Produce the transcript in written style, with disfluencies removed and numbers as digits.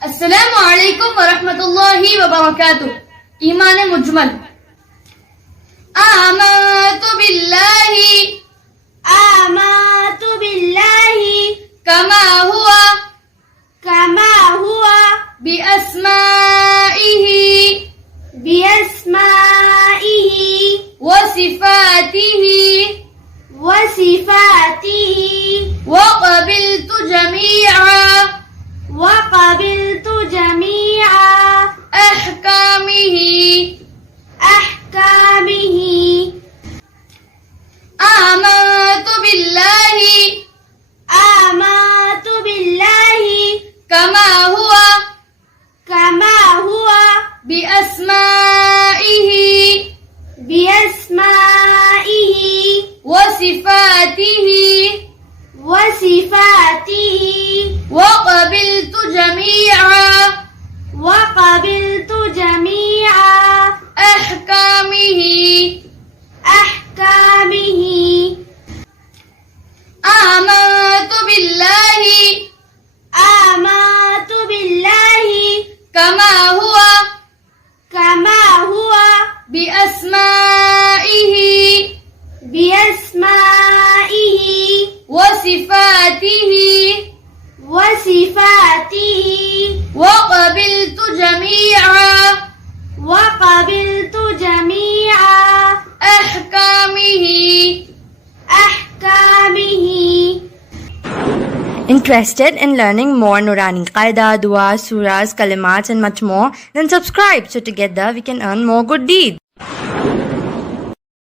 السلام عليكم ورحمة الله وبركاته. إيمان مجمل. آمنت بالله كما هو بأسمائه وصفاته وقبلت جميع أحكامه. آمنت بالله كما هو بأسمائه وصفاته وقبلت جميع أحكامه. آمنت بالله كما هو بأسمائه وصفاته وقبلت جميع أحكامه. Interested in learning more Nurani Qaida, Dua, Surahs, Kalimats and much more? Then subscribe so together we can earn more good deeds.